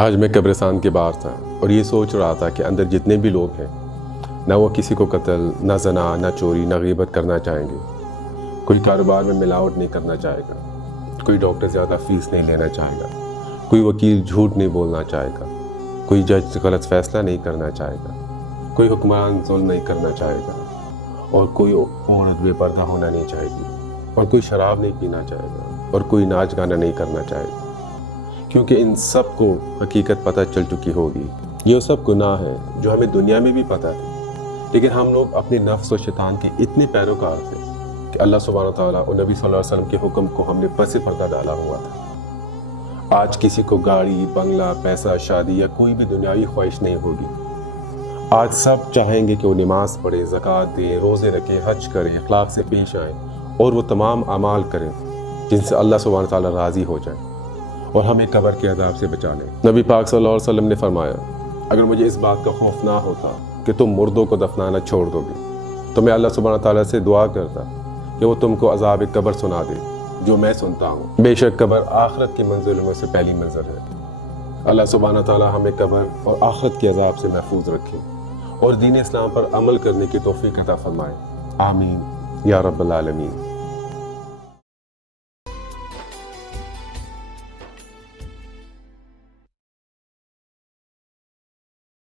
آج میں قبرستان کے باہر تھا اور یہ سوچ رہا تھا کہ اندر جتنے بھی لوگ ہیں نہ وہ کسی کو قتل، نہ زنا، نہ چوری، نہ غیبت کرنا چاہیں گے. کوئی کاروبار میں ملاوٹ نہیں کرنا چاہے گا، کوئی ڈاکٹر زیادہ فیس نہیں لینا چاہے گا، کوئی وکیل جھوٹ نہیں بولنا چاہے گا، کوئی جج غلط فیصلہ نہیں کرنا چاہے گا، کوئی حکمران ظلم نہیں کرنا چاہے گا، اور کوئی عورت بے پردہ ہونا نہیں چاہے گی، اور کوئی شراب نہیں پینا چاہے گا، اور کوئی ناچ گانا نہیں کرنا چاہے گا، کیونکہ ان سب کو حقیقت پتہ چل چکی ہوگی. یہ سب گناہ ہیں جو ہمیں دنیا میں بھی پتہ تھے، لیکن ہم لوگ اپنے نفس و شیطان کے اتنے پیروکار تھے کہ اللہ سبحانہ وتعالیٰ اور نبی صلی اللہ علیہ وسلم کے حکم کو ہم نے پس پردہ ڈالا ہوا تھا. آج کسی کو گاڑی، بنگلہ، پیسہ، شادی یا کوئی بھی دنیاوی خواہش نہیں ہوگی. آج سب چاہیں گے کہ وہ نماز پڑھے، زکوٰۃ دے، روزے رکھے، حج کرے، اخلاق سے پیش آئیں اور وہ تمام اعمال کریں جن سے اللہ سبحانہ وتعالیٰ راضی ہو جائے اور ہمیں قبر کے عذاب سے بچا لیں. نبی پاک صلی اللہ علیہ وسلم نے فرمایا، اگر مجھے اس بات کا خوف نہ ہوتا کہ تم مردوں کو دفنانا چھوڑ دو گے تو میں اللہ سبحانہ تعالیٰ سے دعا کرتا کہ وہ تم کو عذاب قبر سنا دے جو میں سنتا ہوں. بے شک قبر آخرت کی منزلوں میں سے پہلی منزل ہے. اللہ سبحانہ تعالیٰ ہمیں قبر اور آخرت کے عذاب سے محفوظ رکھے اور دین اسلام پر عمل کرنے کی توفیق عطا فرمائے. آمین یا رب العالمین.